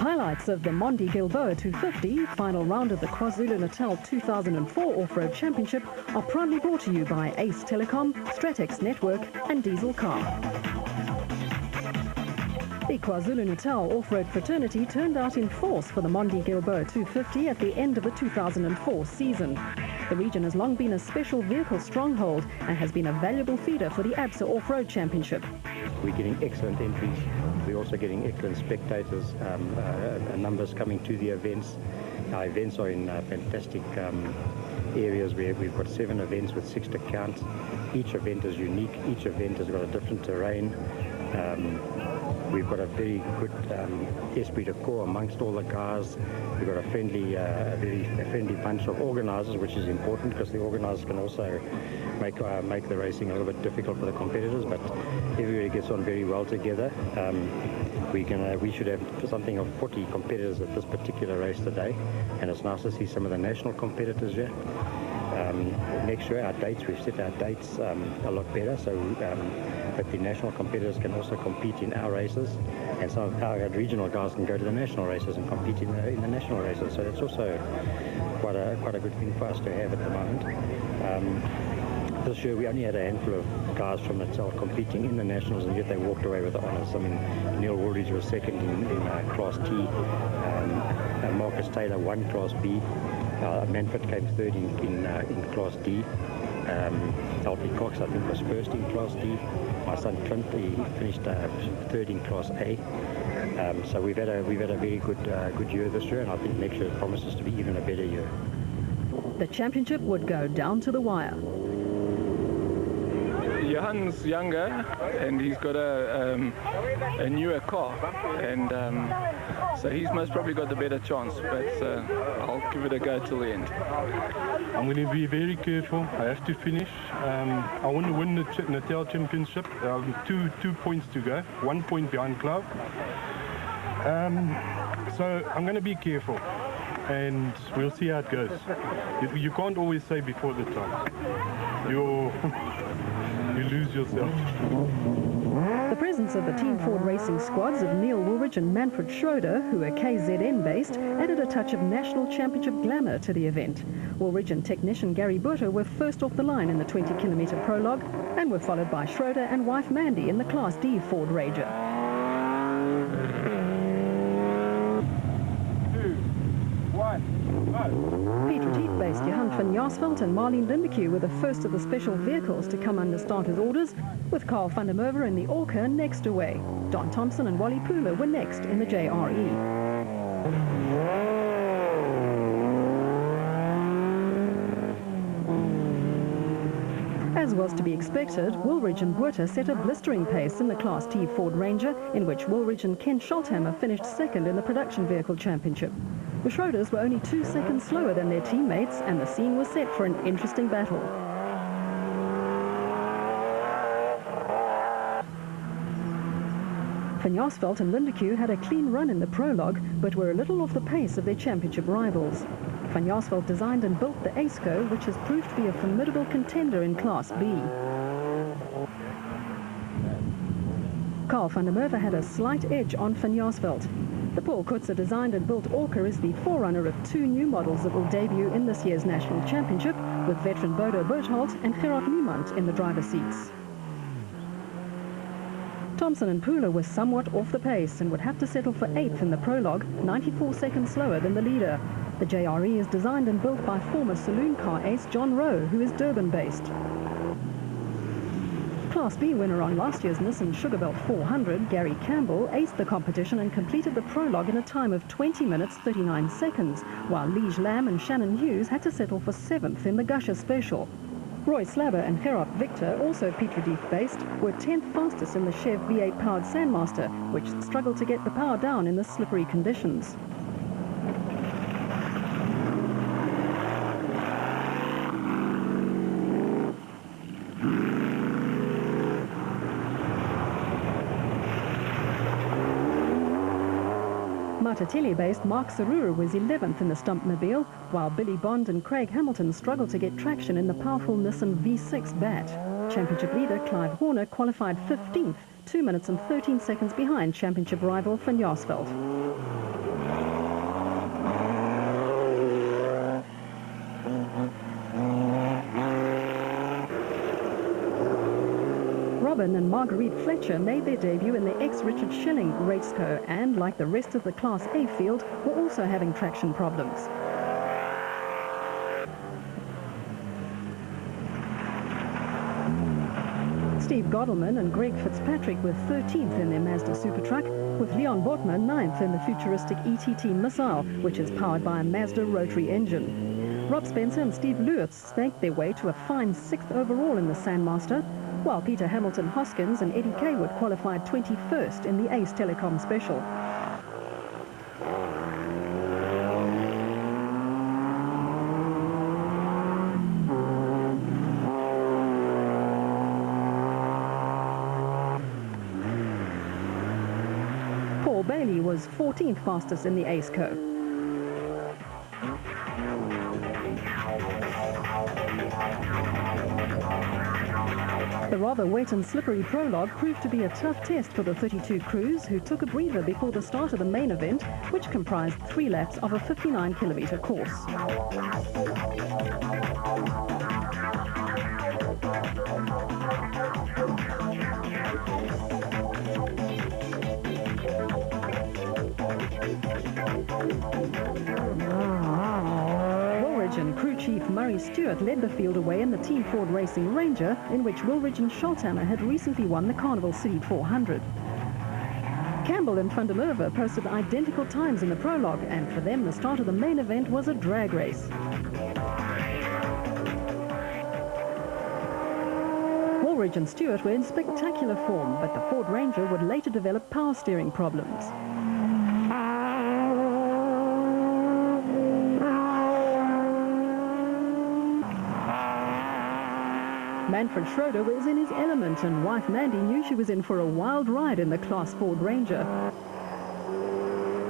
Highlights of the Mondi Gilboa 250, final round of the KwaZulu-Natal 2004 Off-Road Championship, are proudly brought to you by Ace Telecom, Stratex Network and Diesel Car. The KwaZulu-Natal off-road fraternity turned out in force for the Mondi Gilboa 250 at the end of the 2004 season. The region has long been a special vehicle stronghold and has been a valuable feeder for the ABSA Off-Road Championship. We're getting excellent entries. We're also getting excellent spectators, numbers coming to the events. Our events are in fantastic areas where we've got 7 events with 6 to count. Each event is unique. Each event has got a different terrain. We've got a very good esprit de corps amongst all the cars. We've got a very friendly bunch of organisers, which is important because the organisers can also make the racing a little bit difficult for the competitors. But everybody gets on very well together. We should have something of 40 competitors at this particular race today, and it's nice to see some of the national competitors here. Next year, we've set our dates a lot better, so that the national competitors can also compete in our races, and some of our regional guys can go to the national races and compete in the national races. So it's also quite a good thing for us to have at the moment. This year we only had a handful of guys from Natal competing in the nationals, and yet they walked away with the honours. I mean, Neil Woolridge was second in Class T, Marcus Taylor won Class B, Manfred came third in Class D, Alfie Cox I think was first in Class D, my son Clint, he finished third in Class A. So we've had a very good year this year, and I think next year promises to be even a better year. The championship would go down to the wire. Johan's younger, and he's got a newer car, and so he's most probably got the better chance, but I'll give it a go till the end. I'm going to be very careful. I have to finish. I want to win the Natal Championship. Two points to go, 1 point behind Cloud. So I'm going to be careful, and we'll see how it goes. You can't always say before the time. You lose yourself. The presence of the Team Ford racing squads of Neil Woolridge and Manfred Schroeder, who are KZN based, added a touch of national championship glamour to the event. Woolridge and technician Gary Butter were first off the line in the 20-kilometre prologue and were followed by Schroeder and wife Mandy in the Class D Ford Ranger. 2, 1, go! Piet Retief-based Johan van Jaarsveld and Marlene Lindeque were the first of the special vehicles to come under starters' orders, with Carl van der Merwe in the Orca next away. Don Thompson and Wally Pooler were next in the JRE. As was to be expected, Woolridge and Buerta set a blistering pace in the Class T Ford Ranger, in which Woolridge and Ken Scholthammer finished second in the Production Vehicle Championship. The Schroeders were only 2 seconds slower than their teammates, and the scene was set for an interesting battle. Van Jaarsveld and Lindeque had a clean run in the prologue, but were a little off the pace of their championship rivals. Van Jaarsveld designed and built the ACECO, which has proved to be a formidable contender in Class B. Carl van der Merwe had a slight edge on Van Jaarsveld. The Paul Kutzer designed and built Orca is the forerunner of 2 new models that will debut in this year's National Championship, with veteran Bodo Berthold and Gerard Niemand in the driver's seats. Thompson and Pooler were somewhat off the pace and would have to settle for 8th in the prologue, 94 seconds slower than the leader. The JRE is designed and built by former saloon car ace John Rowe, who is Durban-based. Class B winner on last year's Nissan Sugarbelt 400, Gary Campbell, aced the competition and completed the prologue in a time of 20 minutes 39 seconds, while Liege Lamb and Shannon Hughes had to settle for 7th in the Gusher Special. Roy Slabber and Gerard Victor, also Piet Retief-based, were 10th fastest in the Chev V8 powered Sandmaster, which struggled to get the power down in the slippery conditions. Matatiele-based Mark Sarur was 11th in the Stumpmobile, while Billy Bond and Craig Hamilton struggled to get traction in the powerful Nissan V6 Bat. Championship leader Clive Horner qualified 15th, 2 minutes and 13 seconds behind championship rival Van Jaarsveld. Robin and Marguerite Fletcher made their debut in the ex-Richard Schilling Raceco and, like the rest of the Class A field, were also having traction problems. Steve Godelman and Greg Fitzpatrick were 13th in their Mazda Super Truck, with Leon Bortmer 9th in the futuristic ETT Missile, which is powered by a Mazda rotary engine. Rob Spencer and Steve Lewis snagged their way to a fine 6th overall in the Sandmaster, while Peter Hamilton Hoskins and Eddie Kaywood qualified 21st in the Ace Telecom Special. Paul Bailey was 14th fastest in the Ace Co. The rather wet and slippery prologue proved to be a tough test for the 32 crews, who took a breather before the start of the main event, which comprised 3 laps of a 59-kilometre course. And crew chief Murray Stewart led the field away in the Team Ford Racing Ranger, in which Woolridge and Scholthammer had recently won the Carnival City 400. Campbell and Van der Merwe posted identical times in the prologue, and for them the start of the main event was a drag race. Woolridge and Stewart were in spectacular form, but the Ford Ranger would later develop power steering problems. Manfred Schroeder was in his element, and wife Mandy knew she was in for a wild ride in the Class Ford Ranger.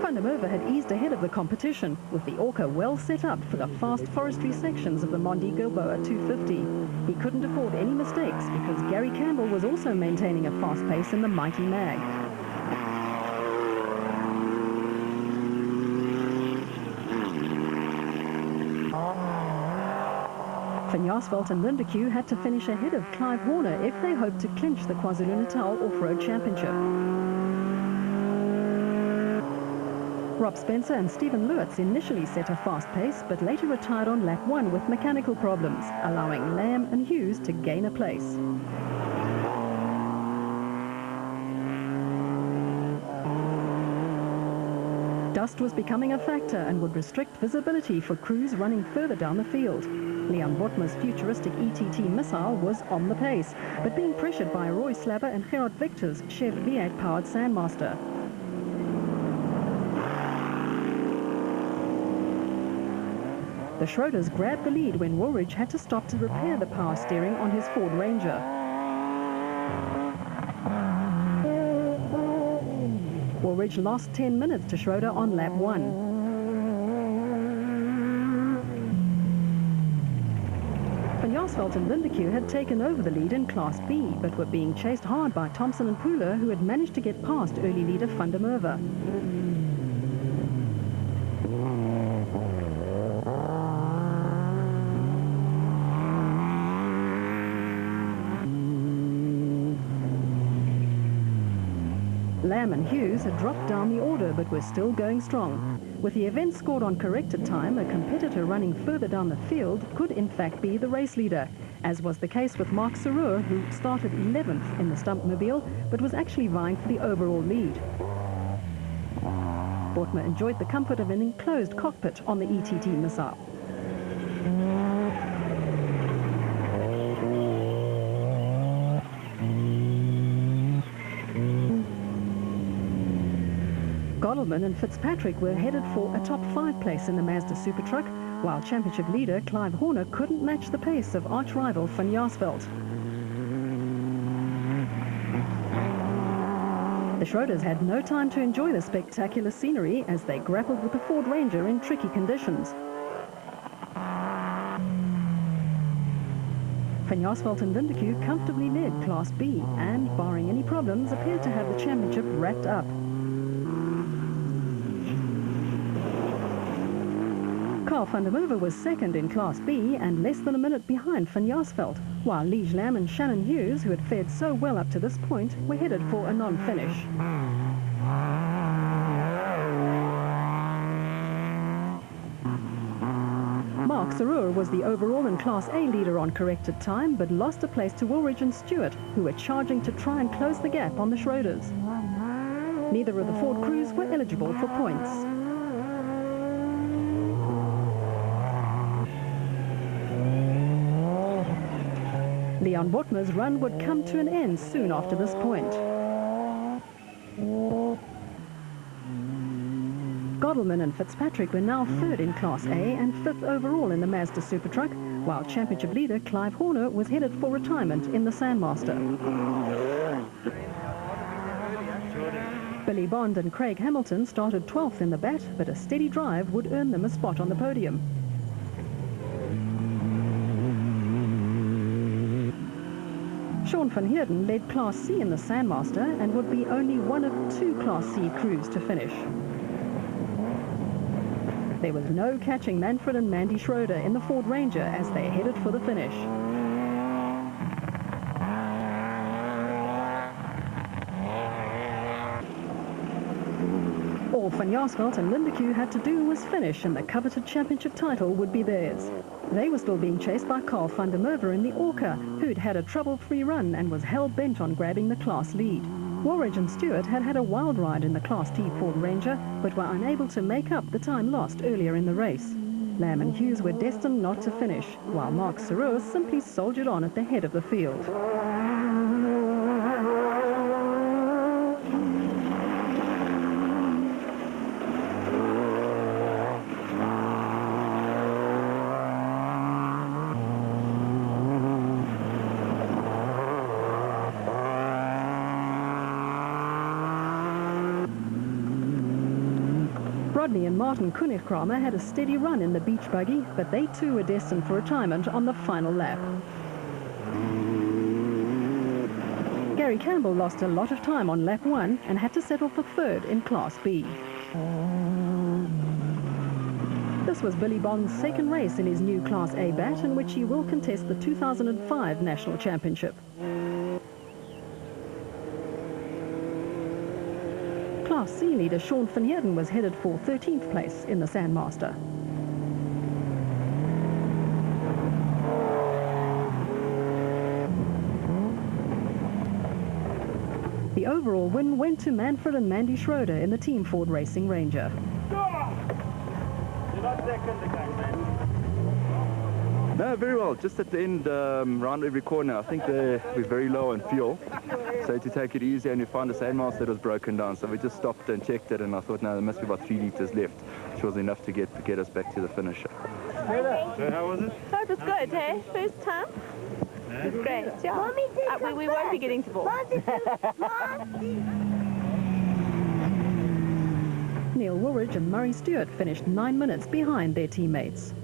Van der Merwe had eased ahead of the competition, with the Orca well set up for the fast forestry sections of the Mondi Gilboa 250. He couldn't afford any mistakes because Gary Campbell was also maintaining a fast pace in the mighty Mag. Van Jaarsveld and Lindeque had to finish ahead of Clive Horner if they hoped to clinch the KwaZulu-Natal Off-Road Championship. Rob Spencer and Stephen Lewis initially set a fast pace, but later retired on lap 1 with mechanical problems, allowing Lamb and Hughes to gain a place. Dust was becoming a factor and would restrict visibility for crews running further down the field. Leon Bortmer's futuristic ETT Missile was on the pace, but being pressured by Roy Slabber and Gerard Victor's Chev V8-powered Sandmaster. The Schroeders grabbed the lead when Woolridge had to stop to repair the power steering on his Ford Ranger. Woolridge lost 10 minutes to Schroeder on lap 1. Van Jaarsveld and Lindeque had taken over the lead in Class B, but were being chased hard by Thompson and Pooler, who had managed to get past early leader Van der Merwe. Lamb and Hughes had dropped down the order but were still going strong. With the event scored on corrected time, a competitor running further down the field could in fact be the race leader, as was the case with Mark Sarur, who started 11th in the Stumpmobile but was actually vying for the overall lead. Bortmer enjoyed the comfort of an enclosed cockpit on the ETT Missile. Godelman and Fitzpatrick were headed for a top 5 place in the Mazda Super Truck, while championship leader Clive Horner couldn't match the pace of arch-rival Van Jaarsveld. The Schroeders had no time to enjoy the spectacular scenery as they grappled with the Ford Ranger in tricky conditions. Van Jaarsveld and Lindeque comfortably led Class B and, barring any problems, appeared to have the championship wrapped up. Carl van der Merwe was second in Class B and less than a minute behind Van Jaarsveld, while Lige Lam and Shannon Hughes, who had fared so well up to this point, were headed for a non-finish. Mark Sarur was the overall and Class A leader on corrected time, but lost a place to Woolridge and Stewart, who were charging to try and close the gap on the Schroders. Neither of the Ford crews were eligible for points. Leon Botma's run would come to an end soon after this point. Godelman and Fitzpatrick were now third in Class A and fifth overall in the Mazda Super Truck, while championship leader Clive Horner was headed for retirement in the Sandmaster. Billy Bond and Craig Hamilton started 12th in the bat, but a steady drive would earn them a spot on the podium. Sean van Heerden led Class C in the Sandmaster and would be only one of 2 Class C crews to finish. There was no catching Manfred and Mandy Schroeder in the Ford Ranger as they headed for the finish. All Van Jaarsveld and Lindeque had to do was finish and the coveted championship title would be theirs. They were still being chased by Carl van der Merwe in the Orca, who'd had a trouble-free run and was hell-bent on grabbing the class lead. Woolridge and Stewart had had a wild ride in the Class T Ford Ranger, but were unable to make up the time lost earlier in the race. Lamb and Hughes were destined not to finish, while Mark Sarur simply soldiered on at the head of the field. Rodney and Martin Kunichkramer had a steady run in the beach buggy, but they too were destined for retirement on the final lap. Gary Campbell lost a lot of time on lap 1 and had to settle for third in Class B. This was Billy Bond's second race in his new Class A bat, in which he will contest the 2005 National Championship. Class C leader Sean van Heerden was headed for 13th place in the Sandmaster. The overall win went to Manfred and Mandy Schroeder in the Team Ford Racing Ranger. You're not second again, man. No, very well. Just at the end, round every corner, I think we're very low on fuel. So to take it easy, and we found a Sandmaster that was broken down. So we just stopped and checked it, and I thought, no, there must be about 3 litres left, which was enough to get us back to the finish. So how was it? Oh, it was good, hey? First time? It was great, yeah. We won't be getting to ball. Neil Woolridge and Murray Stewart finished 9 minutes behind their teammates.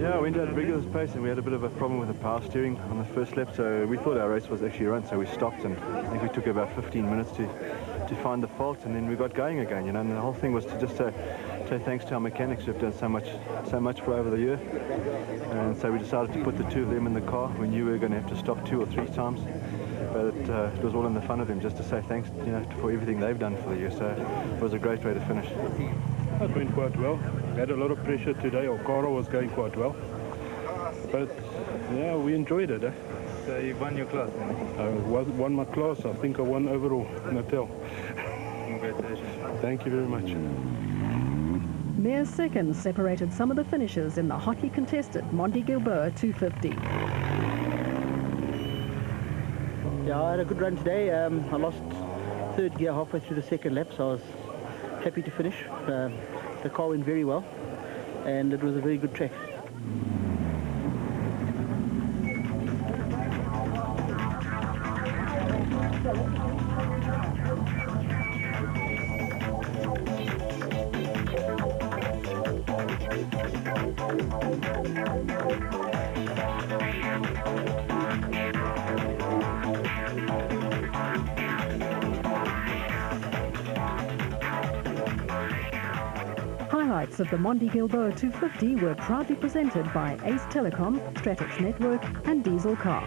Yeah, we went at a rigorous pace and we had a bit of a problem with the power steering on the first lap, so we thought our race was actually run, so we stopped, and I think we took about 15 minutes to find the fault, and then we got going again, you know, and the whole thing was to just say thanks to our mechanics who have done so much for over the year. And so we decided to put the 2 of them in the car. We knew we were going to have to stop 2 or 3 times, but it was all in the fun of them, just to say thanks, you know, for everything they've done for the year. So it was a great way to finish. It went quite well. We had a lot of pressure today. Our car was going quite well, but yeah, we enjoyed it. So you won your class then? I won my class. I think I won overall, Natal. Congratulations. Thank you very much. Mere seconds separated some of the finishers in the hotly contested Mondi Gilboa 250. Yeah, I had a good run today. I lost third gear halfway through the second lap, so I was happy to finish. The car went very well, and it was a very good track. highlights of the Mondi Gilboa 250 were proudly presented by Ace Telecom, Stratix Network and Diesel Car.